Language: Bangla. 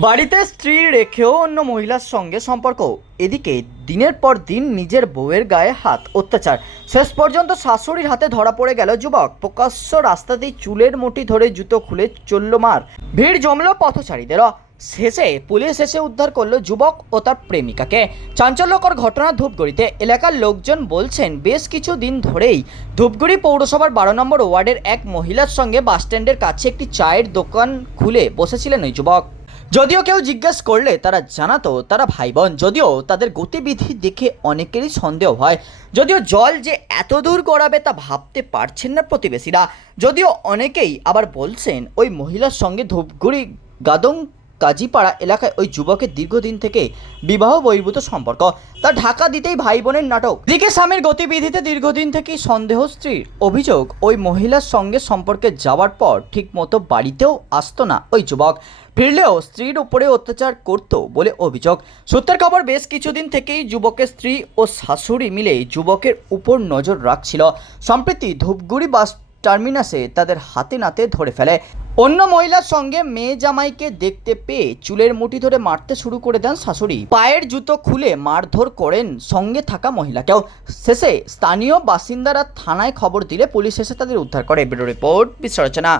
বাড়িতে স্ত্রী রেখেও অন্য মহিলার সঙ্গে সম্পর্ক। এদিকে দিনের পর দিন নিজের বউয়ের গায়ে হাত অত্যাচার। শেষ পর্যন্ত শাশুড়ির হাতে ধরা পড়ে গেল যুবক। প্রকাশ্য রাস্তাতেই চুলের মুঠি ধরে জুতো খুলে চলল মার। ভিড় জমল পথচারীদেরও। শেষে পুলিশ এসে উদ্ধার করল যুবক ও তার প্রেমিকাকে। চাঞ্চল্যকর ঘটনা ধূপগুড়িতে। এলাকার লোকজন বলছেন, বেশ কিছু দিন ধরেই ধূপগুড়ি পৌরসভার বারো নম্বর ওয়ার্ডের এক মহিলার সঙ্গে বাসস্ট্যান্ডের কাছে একটি চায়ের দোকান খুলে বসেছিলেন ওই যুবক। যদিও কেউ জিজ্ঞেস করলে তারা জানাতো, তারা ভাই বোন যদিও তাদের গতিবিধি দেখে অনেকেরই সন্দেহ হয়। যদিও জল যে এত দূর গড়াবে তা ভাবতে পারছেন না প্রতিবেশীরা। যদিও অনেকেই আবার বলছেন, ওই মহিলার সঙ্গে ধূপগুড়ি গাদং কাজীপাড়া এলাকায় ওই যুবকের দীর্ঘদিন থেকে বিবাহ বহির্ভূত সম্পর্ক। তা ঢাকা দিতেই ভাই বোনের নাটক। দিকে স্বামীর গতিবিধিতে দীর্ঘদিন থেকেই সন্দেহ স্ত্রীর। অভিযোগ, ওই মহিলার সঙ্গে সম্পর্কে যাওয়ার পর ঠিকমতো বাড়িতেও আসতো না ওই যুবক। ফিরলেও স্ত্রীর উপরে অত্যাচার করত বলে অভিযোগ। সূত্রের খবর, বেশ কিছুদিন থেকেই যুবকের স্ত্রী ও শাশুড়ি মিলে যুবকের উপর নজর রাখছিল। সম্প্রতি ধূপগুড়ি বাস টার্মিনাসে তাদের হাতে নাতে ধরে ফেলে। অন্য মহিলার সঙ্গে মেয়ে জামাইকে দেখতে পেয়ে চুলের মুঠি ধরে মারতে শুরু করে দেন শাশুড়ি। পায়ের জুতো খুলে মারধর করেন সঙ্গে থাকা মহিলাকেও। শেষে স্থানীয় বাসিন্দারা থানায় খবর দিলে পুলিশ এসে তাদের উদ্ধার করে। Bureau report বিশ্লেষণা